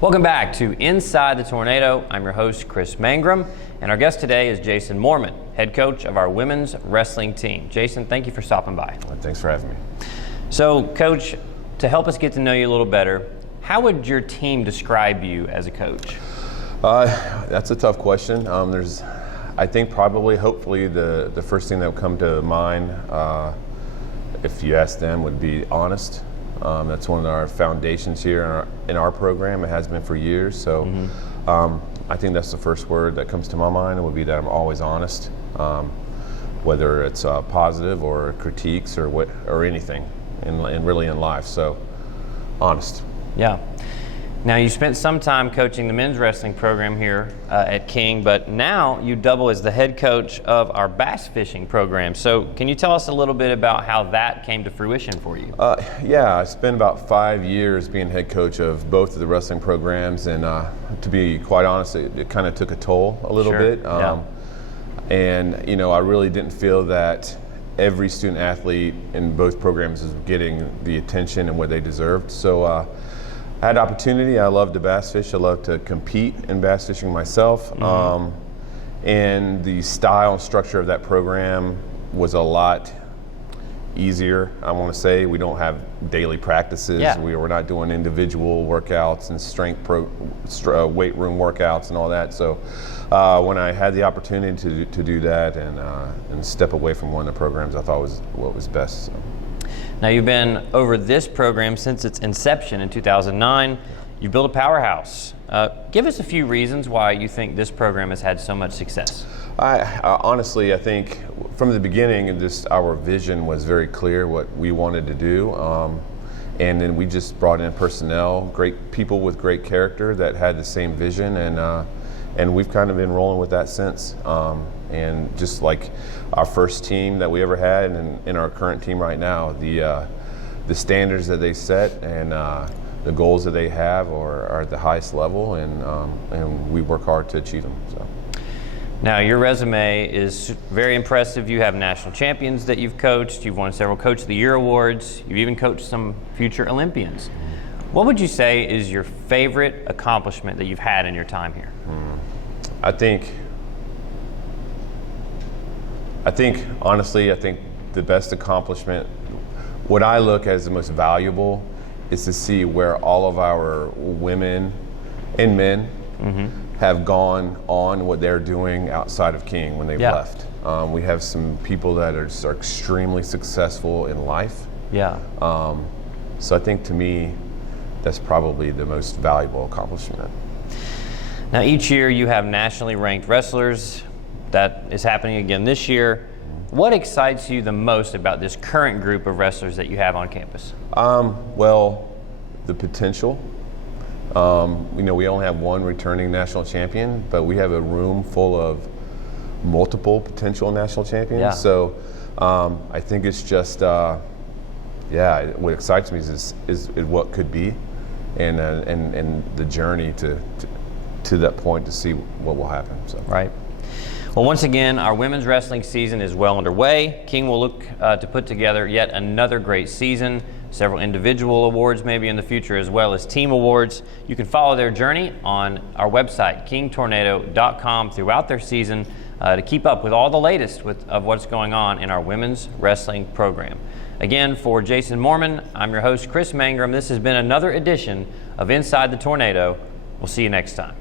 Welcome back to Inside the Tornado. I'm your host, Chris Mangrum, and our guest today is Jason Moorman, head coach of our women's wrestling team. Jason, thank you for stopping by. Thanks for having me. So, Coach, to help us get to know you a little better, how would your team describe you as a coach? That's a tough question. I think probably, hopefully, the first thing that would come to mind, if you ask them, would be honest. That's one of our foundations here in our program. It has been for years. So I think that's the first word that comes to my mind. It would be that I'm always honest, whether it's positive or critiques or anything, and really in life. So honest. Yeah. Now, you spent some time coaching the men's wrestling program here at King, but now you double as the head coach of our bass fishing program. So can you tell us a little bit about how that came to fruition for you? Yeah, I spent about 5 years being head coach of both of the wrestling programs, and to be quite honest, it kind of took a toll a little bit. And, I really didn't feel that every student athlete in both programs is getting the attention and what they deserved. So I had opportunity. I love to bass fish. I love to compete in bass fishing myself. And the style and structure of that program was a lot easier, I want to say. We don't have daily practices. Yeah. We're not doing individual workouts and strength weight room workouts and all that. So when I had the opportunity to do that and step away from one of the programs, I thought was what was best. So. Now, you've been over this program since its inception in 2009. You built a powerhouse. Give us a few reasons why you think this program has had so much success. Honestly, I think from the beginning, our vision was very clear what we wanted to do. And then we just brought in personnel, great people with great character that had the same vision. And we've kind of been rolling with that since. And just like our first team that we ever had, and in our current team right now, the standards that they set and the goals that they have are at the highest level, and we work hard to achieve them. So. Now, your resume is very impressive. You have national champions that you've coached. You've won several Coach of the Year awards. You've even coached some future Olympians. What would you say is your favorite accomplishment that you've had in your time here? Honestly, the best accomplishment, what I look as the most valuable, is to see where all of our women and men have gone on what they're doing outside of King when they've left. We have some people that are extremely successful in life. Yeah. So I think to me, that's probably the most valuable accomplishment. Now, each year you have nationally ranked wrestlers. That is happening again this year. What excites you the most about this current group of wrestlers that you have on campus? Well, the potential. We only have one returning national champion, but we have a room full of multiple potential national champions. Yeah. So I think it's just, what excites me is what could be, and the journey to that point to see what will happen. So. Right. Well, once again, our women's wrestling season is well underway. King will look to put together yet another great season, several individual awards maybe in the future, as well as team awards. You can follow their journey on our website, kingtornado.com, throughout their season to keep up with all the latest of what's going on in our women's wrestling program. Again, for Jason Moorman, I'm your host, Chris Mangrum. This has been another edition of Inside the Tornado. We'll see you next time.